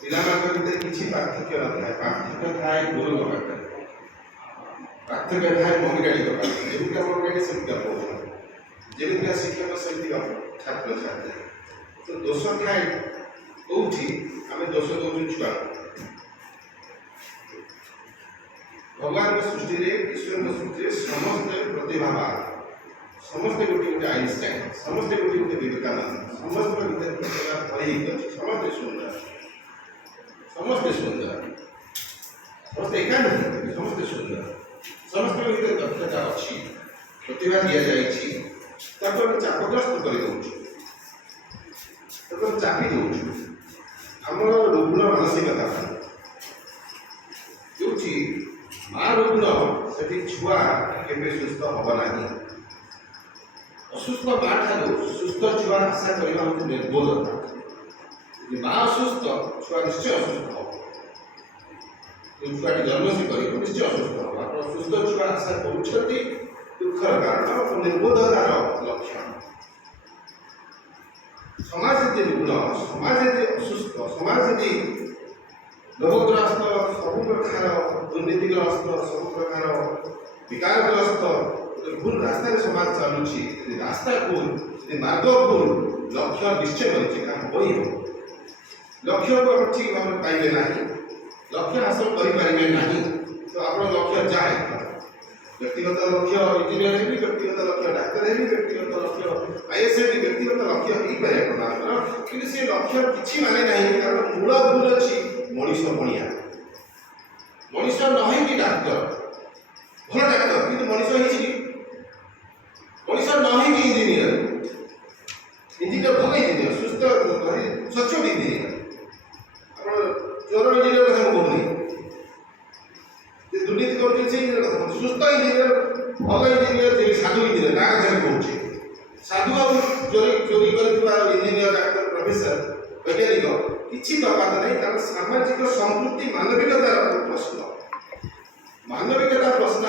ପିଲାମାନଙ୍କ ଭିତରେ କିଛି ପାର୍ଥକ୍ୟ ନଥାଏ। ପାର୍ଥକ୍ୟ ଥାଏ ଗୁରୁଙ୍କ ପାଖରେ, ପାର୍ଥକ୍ୟ ଥାଏ ମମିକାଡ଼ିଙ୍କ ପାଖରେ। ଯେମିତିକା ମମିକାଡ଼ି ସେମିତିକା ପଢ଼ୁଛନ୍ତି, ଯେମିତିକା ଶିକ୍ଷକ ସେମିତିକା ଛାତ୍ରଛାତ୍ରୀ। ତ ଦୋଷ ଥାଏ କୋଉଠି? ଆମେ ଦୋଷ ଦଉଛୁ ଛୁଆକୁ। ଭଗବାନଙ୍କ ସୃଷ୍ଟିରେ, ଈଶ୍ୱରଙ୍କ ସୃଷ୍ଟିରେ ସମସ୍ତେ ପ୍ରତିଭାବାନ, ସମସ୍ତେ ଗୋଟିଏ ଗୋଟେ ଆଇନଷ୍ଟାଇନ, ସମସ୍ତେ ଗୋଟିଏ ଗୋଟେ ବିବେକାନନ୍ଦ, ସମସ୍ତଙ୍କ ଭିତରେ ପ୍ରତିଭା ଭରିହେଇକି ଅଛି। ସମସ୍ତେ ସୁନ୍ଦର, ସମସ୍ତେ ସୁନ୍ଦର, ସମସ୍ତେ ଏକା ନୁହନ୍ତି, ସମସ୍ତେ ସୁନ୍ଦର। ସମସ୍ତଙ୍କ ଭିତରେ ଦକ୍ଷତା ଅଛି, ପ୍ରତିଭା ଦିଆଯାଇଛି। ତାକୁ ଆମେ ଚାପଗ୍ରସ୍ତ କରିଦେଉଛୁ, ତାକୁ ଆମେ ଚାପି ଦେଉଛୁ ଆମର ରୁଗ୍ଣ ମାନସିକତା ପାଇଁ। ଯୋଉଠି ମା ରୁଗ୍ଣ, ସେଠି ଛୁଆ କେବେ ସୁସ୍ଥ ହବ ନାହିଁ। ଅସୁସ୍ଥ ମା ଠାରୁ ସୁସ୍ଥ ଛୁଆ ଆଶା କରିବା ହେଉଛି ନିର୍ಬೋଧତା। ଯଦି ମା ଅସୁସ୍ଥ, ଛୁଆ ନିଶ୍ଚୟ ଅସୁସ୍ଥ ହବ। ଯେଉଁ ଛୁଆଟି ଜନ୍ମ ସେ କରିବ ନିଶ୍ଚୟ ଅସୁସ୍ଥ ହବ। ଆପଣ ସୁସ୍ଥ ଛୁଆ ଆଶା କରୁଛନ୍ତି, ଦୁଃଖର କାରଣ ଓ ନିର୍ಬೋଧତାର ଲକ୍ଷଣ। ସମାଜ ଯଦି ରୁଗ୍ଣ, ସମାଜ ଯଦି ଅସୁସ୍ଥ, ସମାଜ ଯଦି ଲୋଭଗ୍ରସ୍ତ, ସବୁ ପ୍ରକାର ଦୁର୍ନୀତିଗ୍ରସ୍ତ, ସବୁ ପ୍ରକାର ବିକାରଗ୍ରସ୍ତ, ଭୁଲ ରାସ୍ତାରେ ସମାଜ ଚାଲୁଛି, ଯଦି ରାସ୍ତା ଭୁଲ, ଯଦି ମାର୍ଗ ଭୁଲ, ଲକ୍ଷ୍ୟ ନିଶ୍ଚୟ ବଞ୍ଚିକା ହୋଇବ। ଲକ୍ଷ୍ୟକୁ ଆପଣ ଠିକ୍ ଭାବରେ ପାଇବେ ନାହିଁ, ଲକ୍ଷ୍ୟ ହାସଲ କରିପାରିବେ ନାହିଁ। ତ ଆପଣ ଲକ୍ଷ୍ୟ ଯାଏ, ବ୍ୟକ୍ତିଗତ ଲକ୍ଷ୍ୟ ଇଞ୍ଜିନିୟର ହେବି, ବ୍ୟକ୍ତିଗତ ଲକ୍ଷ୍ୟ ଡାକ୍ତର ହେବି, ବ୍ୟକ୍ତିଗତ ଲକ୍ଷ୍ୟ IAS ହେବି, ବ୍ୟକ୍ତିଗତ ଲକ୍ଷ୍ୟ ହେଇପାରେ ଆପଣଙ୍କର, କିନ୍ତୁ ସେ ଲକ୍ଷ୍ୟ କିଛି ମାନେ ନାହିଁ। କାରଣ ମୂଳ ଭୁଲ ଅଛି। ମଣିଷ ମଣିଆ, ମଣିଷ ନ ହେଇକି ଡାକ୍ତର, ଭଲ ଡାକ୍ତର କିନ୍ତୁ ମଣିଷ ହେଇଛି କି? ମଣିଷ ନ ହେଇକି ଇଞ୍ଜିନିୟର, ଇଞ୍ଜିନିୟର ଭଲ ଇଞ୍ଜିନିୟର, ସୁସ୍ଥ ସଚ୍ଚୋଟ ଇଞ୍ଜିନିୟର। ଆପଣ ଚୋର ଇଞ୍ଜିନିୟର କଥା ମୁଁ କହୁନି, ଯେ ଦୁର୍ନୀତି କରୁଛି ସେ ଇଞ୍ଜିନିୟର କଥା କହୁଛି। ସୁସ୍ଥ ଇଞ୍ଜିନିୟର, ଭଲ ଇଞ୍ଜିନିୟର, ଯେ ସାଧୁ ଇଞ୍ଜିନିୟର ନା କଥା କହୁଛି। ସାଧୁ ଆଉ ଚୋରି କରିଥିବା ଇଞ୍ଜିନିୟର, ଡାକ୍ତର, ପ୍ରଫେସର, ବୈଜ୍ଞାନିକ କିଛି ତଫାତ ନାହିଁ। କାରଣ ସାମାଜିକ ସମ୍ପୃକ୍ତି, ମାନବିକତାର ପ୍ରଶ୍ନ, ମାନବିକତା ପ୍ରଶ୍ନ